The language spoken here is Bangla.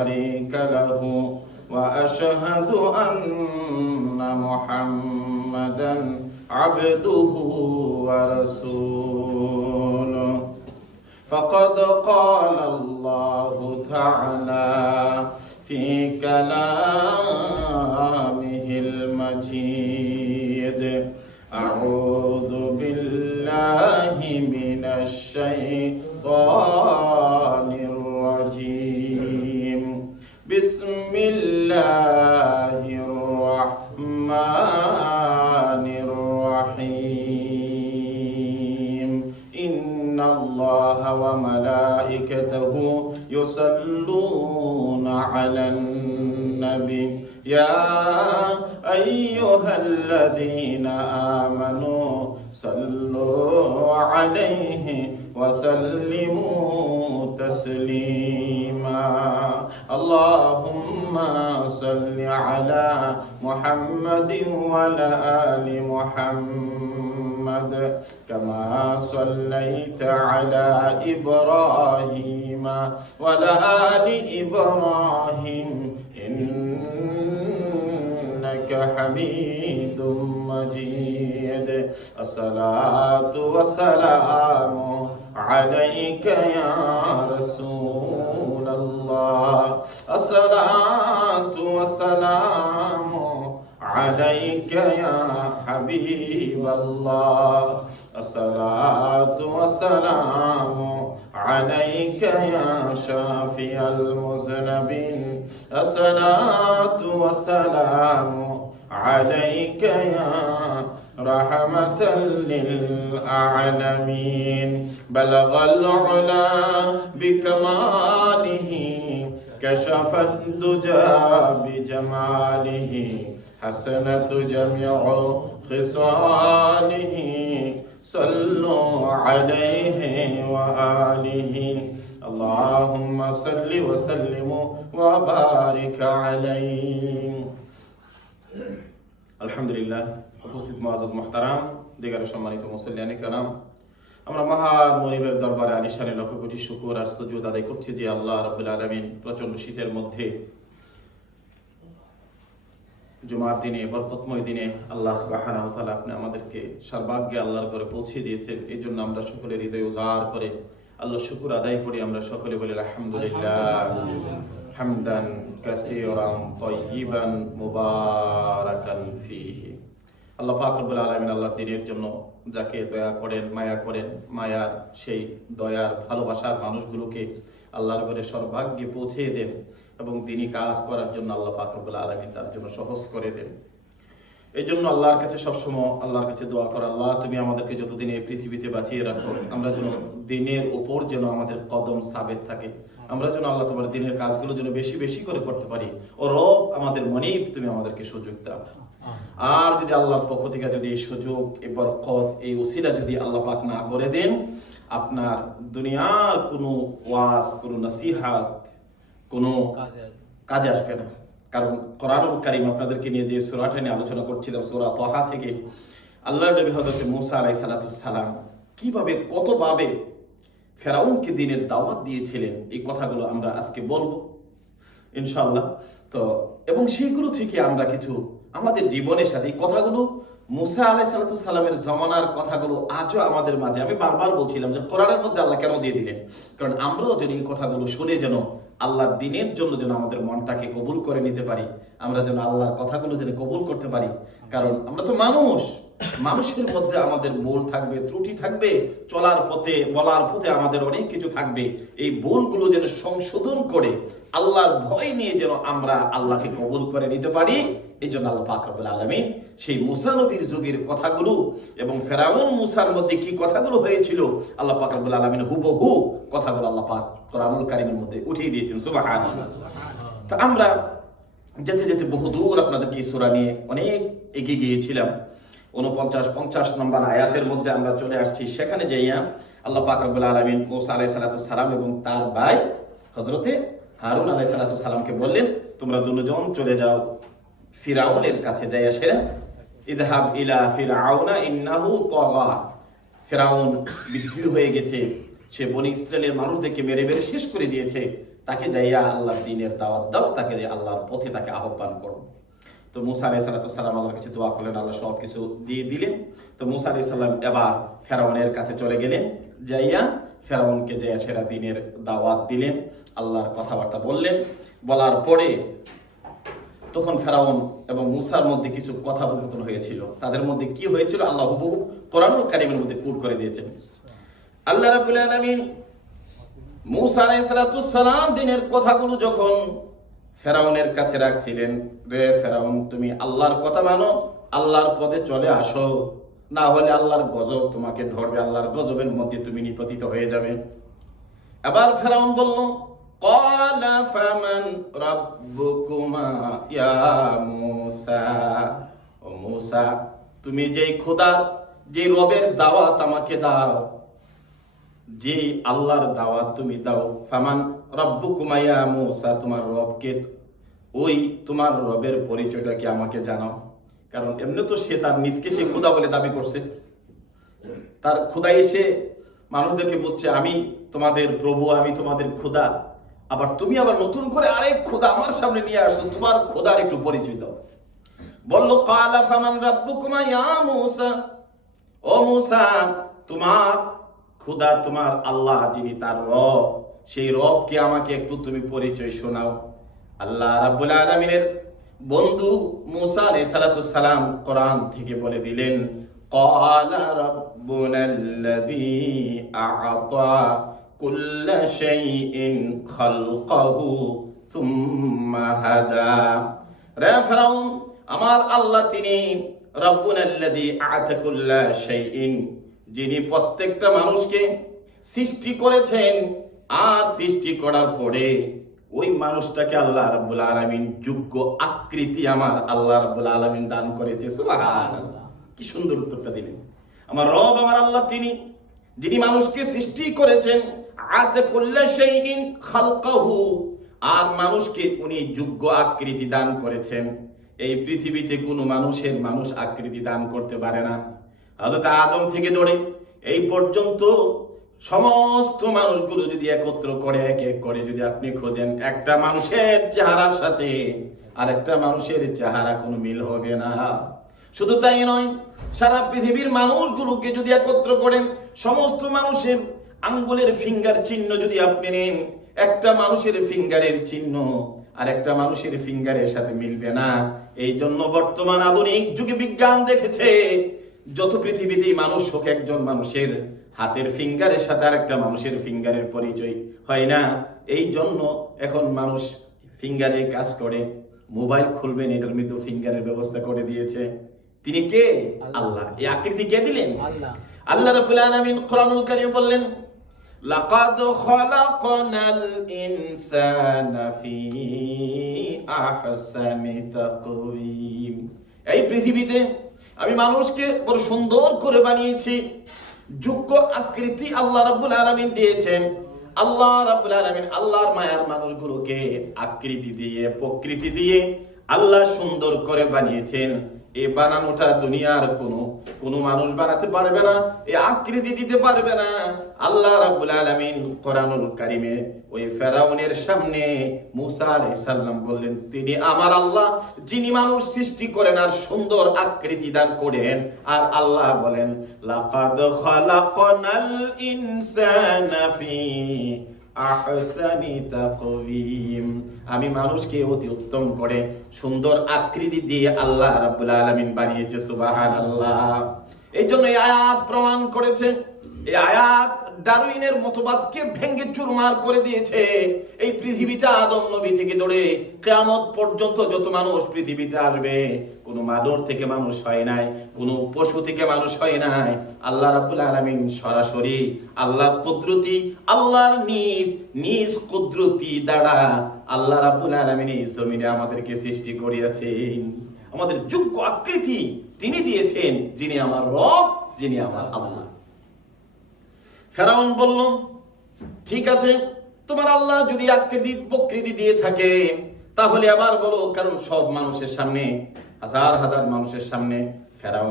شريك له وأشهد أن محمدا عبده ورسوله فقد قال الله تعالى في كلامه المجيد أعوذ بالله من الشيطان الرجيم بسم الله الرحمن الرحيم إن الله وملائكته يصلون على النبي يا أيها الذين آمنوا صلوا عليه وسلموا تسليما اللهم صل على محمد وعلى آل محمد كما صليت على إبراهيم وعلى آل إبراهيم إنك حميد مجيد الصلاة والسلام عليك يا رسول الله الصلاة والسلام عليك يا حبيب الله الصلاة والسلام عليك يا شافي المذنبين الصلاة والسلام عليك يا رحمة للعالمين بلغ العلا بكماله كشف الدجى بجماله حسنة جميع خصاله صلوا عليه وآله اللهم صل وسلم وبارك عليه আলহামদুলিল্লাহ। উপস্থিত মুআজ্জাজ মুহতারাম, দিগার সম্মানিত মুসল্লিয়ানে কেরাম, আমরা মহান মনিবের দরবারে আলিশানে লক্ষ কোটি শুকর আর সুজুদ আদায় করছি যে আল্লাহ রাব্বুল আলামিন প্রচন্ড শীতের মধ্যে জুমার দিনে, বরকতময় দিনে আল্লাহ সুবহানাহু ওয়া তাআলা আপনি আমাদেরকে সর্বাগ্যে আল্লাহর ঘরে পৌঁছে দিয়েছেন। এই জন্য আমরা সকলে হৃদয় উজাড় করে আল্লাহ শুকর আদায় করি। আমরা সকলে বলি আলহামদুলিল্লাহ হামদান কাসীরান তাইয়িবান মুবারাকান ফীহি। আল্লাহ পাক রব্বুল আলামিন আল্লাহর দ্বীনের জন্য যাকে দয়া করেন, মায়া করেন, মায়ার সেই দয়ার ভালোবাসার মানুষগুলোকে আল্লাহর ঘরে সর্বাগ্যে পৌঁছে দেন এবং দ্বীনি কাজ করার জন্য আল্লাহ পাক রব্বুল আলামিন তার জন্য সহজ করে দেন। এই জন্য আল্লাহর কাছে সবসময় আল্লাহর কাছে দোয়া করা, আল্লাহ তুমি আমাদেরকে যতদিন এই পৃথিবীতে বাঁচিয়ে রাখো, আমরা যেন দ্বীনের উপর যেন আমাদের কদম সাবেত থাকে, আমরা যেন আল্লাহ তোমার দ্বীনের কাজগুলো যেন বেশি বেশি করে করতে পারি। ও রব আমাদের মনিব, তুমি আমাদেরকে সুযোগ দাও। আর যদি আল্লাহর পক্ষ থেকে যদি এই সুযোগ, এই বরকত, এই উসিলা যদি আল্লাহ পাক না করে দেন, আপনার দুনিয়ার কোনো ওয়াজ, কোনো নসিহাত, কোনো কাজে আসবে না। কারণ কোরআনুল কারীম আপনাদেরকে নিয়ে যে সূরাটা নিয়ে আলোচনা করছিলাম, সূরা তাহা থেকে, আল্লাহর নবী হযরত মূসা আলাইহিস সালাম কিভাবে কতভাবে ফেরাউনকে দ্বীনের দাওয়াত দিয়েছিলেন, এই কথাগুলো আমরা আজকে বলবো ইনশাআল্লাহ। তো এবং সেইগুলো থেকে আমরা কিছু আমাদের জীবনের সাথে এই কথাগুলো মূসা আলাইহিস সালামের জমানার কথাগুলো আজও আমাদের মাঝে, আমি বারবার বলছিলাম যে কোরআনের মধ্যে আল্লাহ কেন দিয়ে দিলেন, কারণ আমরাও যেন এই কথাগুলো শুনে যেন আল্লাহর দ্বীনের জন্য যেন আমাদের মনটাকে কবুল করে নিতে পারি, আমরা যেন আল্লাহর কথাগুলো যেন কবুল করতে পারি। কারণ আমরা তো মানুষ, মানুষের মধ্যে আমাদের ভুল থাকবে, ত্রুটি থাকবে, চলার পথে বলার পথে আমাদের অনেক কিছু থাকবে। এই ভুলগুলো যেন সংশোধন করে আল্লাহর ভয় নিয়ে যেন আমরা আল্লাহকে কবুল করে নিতে পারি। এই জন্য আল্লাহ পাক রব্বুল আলামিন সেই মূসা নবীর যুগের কথাগুলো এবং ফেরাউন মূসার মধ্যে কি কথাগুলো হয়েছিল, আল্লাহ পাক রব্বুল আলামিন হুবহু কথাগুলো আল্লাহ পাক কোরআনুল কারীমের মধ্যে উঠিয়ে দিয়েছেন। সুবহানাল্লাহ। তা আমরা যেতে যেতে বহুদূর আপনাদেরকে এই সূরা নিয়ে অনেক এগিয়ে গিয়েছিলাম। 49-50 নম্বর আয়াতের মধ্যে আমরা চলে আসছি। সেখানে যাইয়া আল্লাহ পাক রব্বুল আলামিন মূসা আলাইহিস সালাম এবং তার ভাই হযরতে হারুন আলাইহিস সালামকে বললেন, তোমরা দুজন চলে যাও ফিরাউনের কাছে। যাইয়া সেরা ইযহাব ইলা ফিরআউনা ইন্নাহু তাগা, ফিরাউন বিদ্রোহী হয়ে গেছে, সে বনি ইসরাইলের মানুষদেরকে মেরে মেরে শেষ করে দিয়েছে, তাকে যাইয়া আল্লাহর দ্বীনের দাওয়াত দাও, তাকে আল্লাহর পথে তাকে আহ্বান করো। তো মুসা আলাইহিস সালাম আল্লাহর কাছে দোয়া করলেন, আল্লাহ সব কিছু দিয়ে দিলেন। তো মুসা আলাইহিস সালাম এবার ফেরাউনের কাছে চলে গেলেন, যাইয়া ফেরাউনকে যে সেরা দ্বীনের দাওয়াত দিলেন, আল্লাহর কথাবার্তা বললেন। বলার পরে তখন ফেরাউন এবং মুসার মধ্যে কিছু কথোপকথন হয়েছিল। তাদের মধ্যে কি হয়েছিল আল্লাহ হুবহু কোরআনুল কারীমের মধ্যে কোট করে দিয়েছেন। আল্লাহ রাব্বুল আলামিন মুসা আলাইহিস সালাম দিনের কথাগুলো যখন ফেরাউনের কাছে রাখছিলেন, রে ফেরাউন, তুমি আল্লাহর কথা মানো, আল্লাহর পথে চলে আসো, না হলে আল্লাহর গজব তোমাকে ধরবে, আল্লাহর গজবের মধ্যে তুমি নিপতিত হয়ে যাবে। এবার ফেরাউন বলল, ক্বালা ফামান রাব্বুকুমা ইয়া মূসা, ও মূসা, তুমি যেই খোদা, যে রবের দাওয়াত আমাকে দাও, যে আল্লাহর দাওয়াত তুমি দাও, ফামান রাব্বুকুমা ইয়া মূসা, তোমার রবকে, ওই তোমার রবের পরিচয়টা কি আমাকে জানাও। কারণ এমনি তো সে তার নিজকে সে খোদা বলে দাবি করছে, তার খোদা এসে মানুষদেরকে বলছে আমি তোমাদের প্রভু, আমি তোমাদের খোদা, আবার তুমি আবার নতুন করে আরেক খোদা আমার সামনে নিয়ে আসো, তোমার খোদার একটু পরিচয় দাও। বলল, ক্বালা ফামান রাব্বুকুমা ইয়া মূসা, ও মূসা, তোমার খোদা, তোমার আল্লাহ যিনি তার রব, সেই রবকে আমাকে একটু তুমি পরিচয় শোনাও। আল্লাহ রাব্বুল আলামিনের বন্ধু মুসা আলাইহিস সালাম কোরআন থেকে বলে দিলেন, ক্বালা রাব্বুনাল্লাযী আ'তা কুল্লা শাইইন খালকাহু সুম্মা হাদা। রে ফেরাউন, আমার আল্লাহ তিনি রাব্বুনাল্লাযী আ'তা কুল্লা শাইইন, যিনি প্রত্যেকটা মানুষকে সৃষ্টি করেছেন, আর সৃষ্টি করার পরে ওই মানুষটাকে আল্লাহ রাব্বুল আলামিন যোগ্য আকৃতি আমার আল্লাহ রাব্বুল আলামিন দান করেছে। সুবহানাল্লাহ, কি সুন্দর উত্তরটা দিলেন। আমার রব, আমার আল্লাহ তিনি, যিনি মানুষকে সৃষ্টি করেছেন, আতা কুল্লা শাইইন খালকাহু, আর মানুষকে উনি যোগ্য আকৃতি দান করেছেন। এই পৃথিবীতে কোনো মানুষ আকৃতি দান করতে পারে না। হযরত আদম থেকে ধরে এই পর্যন্ত সমস্ত মানুষগুলো যদি একত্র করে এক এক করে যদি আপনি খোঁজেন, একটা মানুষের চেহারার সাথে আর একটা মানুষের চেহারা কোনো মিল হবে না। শুধু তাই নয়, সারা পৃথিবীর মানুষগুলোকে যদি একত্র করেন, সমস্ত মানুষের আঙ্গুলের ফিঙ্গার চিহ্ন যদি আপনি নেন, একটা মানুষের ফিঙ্গারের চিহ্ন আর একটা মানুষের ফিঙ্গারের সাথে মিলবে না। এই জন্য বর্তমান আধুনিক যুগে বিজ্ঞান দেখেছে, যত পৃথিবীতেই মানুষ হোক, একজন মানুষের হাতের ফিঙ্গারের সাথে আরেকটা মানুষের ফিঙ্গারের পরিচয় হয় না। এই জন্য এখন মানুষ ফিঙ্গারে কাজ করে। মোবাইল খুলবেন, এটার মধ্যে ফিঙ্গারের ব্যবস্থা করে দিয়েছে। তিনি কে? আল্লাহ। এই আকৃতি কে দিলেন? আল্লাহ। আল্লাহ রাব্বুল আলামিন কোরআনুল কারীমে বললেন, লাকাদ খালাকনাল ইনসানা ফি আহসানি তাকওয়িম, এই পৃথিবীতে আমি মানুষকে বড় সুন্দর করে বানিয়েছি, যোগ্য আকৃতি আল্লাহ রাব্বুল আলামিন দিয়েছেন। আল্লাহ রাব্বুল আলামিন আল্লাহর মায়ার মানুষগুলোকে আকৃতি দিয়ে, প্রকৃতি দিয়ে আল্লাহ সুন্দর করে বানিয়েছেন। এই বানানোটা দুনিয়ার কোনো মানুষ বানাতে পারবে না, এই আকৃতি দিতে পারবে না। আল্লাহ রাব্বুল আলামিন কোরআনুল কারীমে ওই ফেরাউনের সামনে মুসা আলাইহিস সালাম বললেন, তিনি আমার আল্লাহ, যিনি মানুষ সৃষ্টি করেন আর সুন্দর আকৃতি দান করেন। আর আল্লাহ বলেন, লাকাদ খালাকনাল ইনসানা ফি আহসানি তাকওয়িম, আমি মানুষকে অতি উত্তম করে সুন্দর আকৃতি দিয়ে আল্লাহ রাব্বুল আলামিন বানিয়েছে। সুবহানাল্লাহ। এই জন্য এই আয়াত প্রমাণ করেছে, এই আয়াত ডারউইনের মতবাদকে ভেঙে চুরমার করে দিয়েছে। এই পৃথিবীতে আদম নবী থেকে ধরে কিয়ামত পর্যন্ত যত মানুষ পৃথিবীতে আসবে, কোনো মানুষ থেকে মানুষ হয় নাই, কোনো পশু থেকে মানুষ হয় নাই। আল্লাহ রাব্বুল আলামিন সরাসরি আল্লাহর কুদরতি, আল্লাহর নিজ কুদরতি দ্বারা আল্লাহ রাব্বুল আলামিন এই জমিনে আমাদেরকে সৃষ্টি করিয়াছেন। আমাদের যোগ্য আকৃতি তিনি দিয়েছেন, যিনি আমার রব, যিনি আমার আল্লাহ। ফেরাউন বলল, ঠিক আছে, তোমার আল্লাহ যদি আকৃতি প্রকৃতি দিয়ে থাকে তাহলে আবার বলো, কারণ সব মানুষের সামনে, হাজার হাজার মানুষের সামনে ফেরাউন